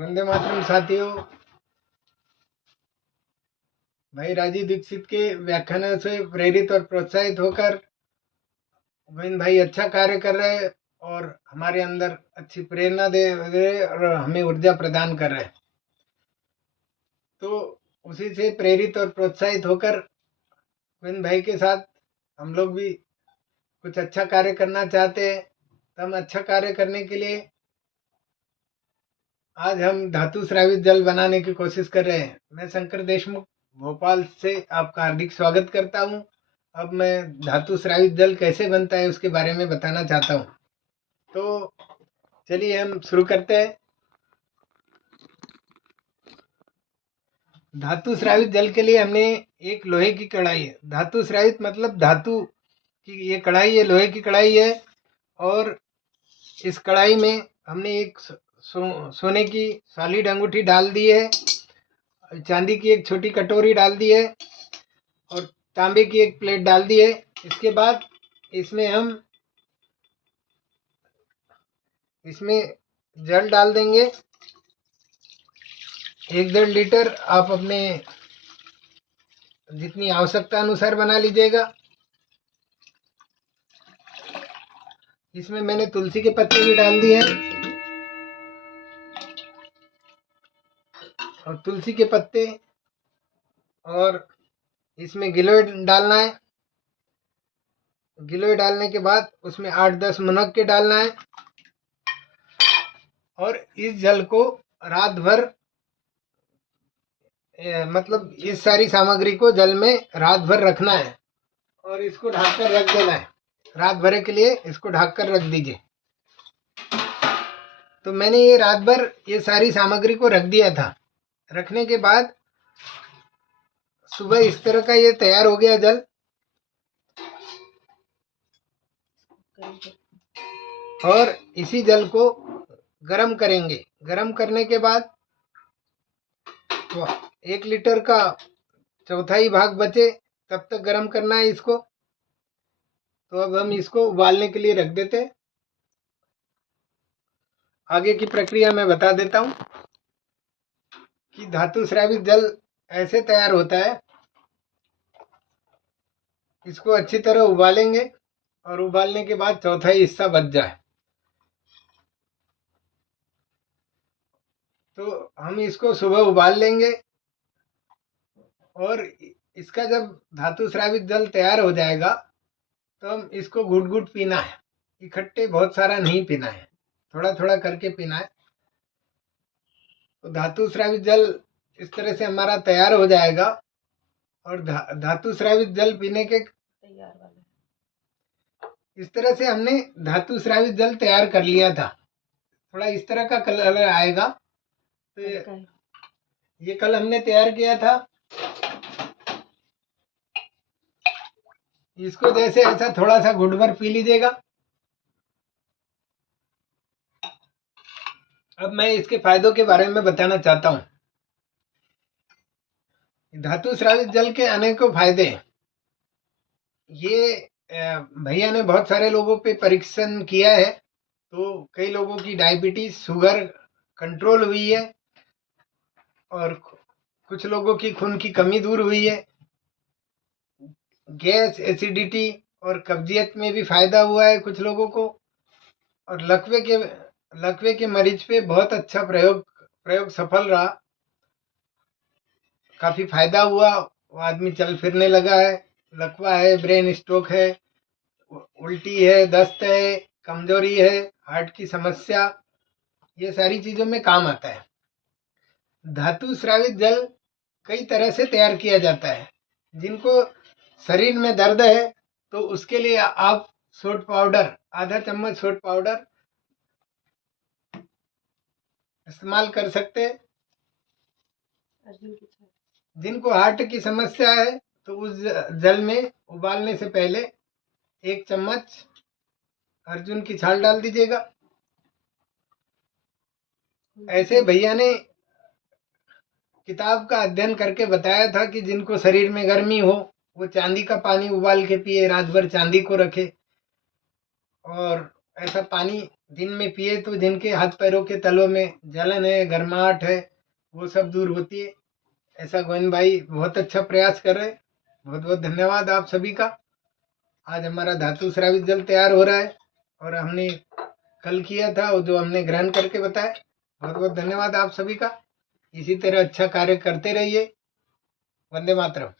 वंदे मातरम साथियों। भाई राजीव दीक्षित के व्याख्यानों से प्रेरित और प्रोत्साहित होकर गोविंद भाई अच्छा कार्य कर रहे हैं और हमारे अंदर अच्छी प्रेरणा दे रहे और हमें ऊर्जा प्रदान कर रहे हैं। तो उसी से प्रेरित और प्रोत्साहित होकर गोविंद भाई के साथ हम लोग भी कुछ अच्छा कार्य करना चाहते हैं। तो हम अच्छा कार्य करने के लिए आज हम धातु स्रावित जल बनाने की कोशिश कर रहे हैं। मैं शंकर देशमुख भोपाल से आपका हार्दिक स्वागत करता हूं। अब मैं धातु स्रावित जल कैसे बनता है उसके बारे में बताना चाहता हूं। तो चलिए हम शुरू करते हैं। धातु स्रावित जल के लिए हमने एक लोहे की कढ़ाई है। धातु स्रावित मतलब धातु की ये कढ़ाई है, लोहे की कढ़ाई है। और इस कढ़ाई में हमने एक सोने की सॉलिड अंगूठी डाल दी है, चांदी की एक छोटी कटोरी डाल दी है और तांबे की एक प्लेट डाल दी है। इसके बाद इसमें जल डाल देंगे 1-1.5 लीटर। आप अपने जितनी आवश्यकता अनुसार बना लीजिएगा। इसमें मैंने तुलसी के पत्ते भी डाल दिए और तुलसी के पत्ते, और इसमें गिलोय डालना है। गिलोय डालने के बाद उसमें 8-10 मुनक्के डालना है और इस जल को रात भर मतलब इस सारी सामग्री को जल में रात भर रखना है और इसको ढककर रख देना है। रात भर के लिए इसको ढककर रख दीजिए। तो मैंने ये रात भर ये सारी सामग्री को रख दिया था। रखने के बाद सुबह इस तरह का ये तैयार हो गया जल। और इसी जल को गरम करेंगे। गरम करने के बाद तो 1 लीटर का चौथाई भाग बचे तब तक गरम करना है इसको। तो अब हम इसको उबालने के लिए रख देते हैं। आगे की प्रक्रिया मैं बता देता हूं कि धातु स्रावित जल ऐसे तैयार होता है। इसको अच्छी तरह उबालेंगे और उबालने के बाद चौथाई हिस्सा बच जाए तो हम इसको सुबह उबाल लेंगे। और इसका जब धातु स्रावित जल तैयार हो जाएगा तो हम इसको घुट घुट पीना है। इकट्ठे बहुत सारा नहीं पीना है, थोड़ा थोड़ा करके पीना है। तो धातु स्रावित जल इस तरह से हमारा तैयार हो जाएगा। और धातु स्रावित जल पीने के इस तरह से हमने धातु स्रावित जल तैयार कर लिया था। थोड़ा इस तरह का कलर आएगा। तो ये कल हमने तैयार किया था। इसको जैसे ऐसा थोड़ा सा घुट भर पी लीजिएगा। अब मैं इसके फायदों के बारे में बताना चाहता हूँ। धातु स्रावित जल के अनेकों फायदे हैं। ये भैया ने बहुत सारे लोगों पे परीक्षण किया है। तो कई लोगों की डायबिटीज, शुगर कंट्रोल हुई है और कुछ लोगों की खून की कमी दूर हुई है। गैस, एसिडिटी और कब्जियत में भी फायदा हुआ है कुछ लोगों को। और लकवे के मरीज पे बहुत अच्छा प्रयोग सफल रहा। काफी फायदा हुआ। वो आदमी चल फिरने लगा है। लकवा है, ब्रेन स्ट्रोक है, उल्टी है, दस्त है, कमजोरी है, हार्ट की समस्या, ये सारी चीजों में काम आता है। धातु स्रावित जल कई तरह से तैयार किया जाता है। जिनको शरीर में दर्द है तो उसके लिए आप सोट पाउडर, आधा चम्मच सोट पाउडर इस्तेमाल कर सकते हैं। जिनको हार्ट की समस्या है तो उस जल में उबालने से पहले 1 चम्मच अर्जुन की छाल डाल दीजिएगा। ऐसे भैया ने किताब का अध्ययन करके बताया था कि जिनको शरीर में गर्मी हो वो चांदी का पानी उबाल के पिए, रात भर चांदी को रखे। और ऐसा पानी दिन में पिए तो जिनके हाथ पैरों के तलों में जलन है, गर्माहट है, वो सब दूर होती है। ऐसा गोविंद भाई बहुत अच्छा प्रयास कर रहे हैं। बहुत बहुत धन्यवाद आप सभी का। आज हमारा धातु स्रावित जल तैयार हो रहा है और हमने कल किया था और जो हमने ग्रहण करके बताया। बहुत बहुत धन्यवाद आप सभी का। इसी तरह अच्छा कार्य करते रहिए। वंदे मातरम।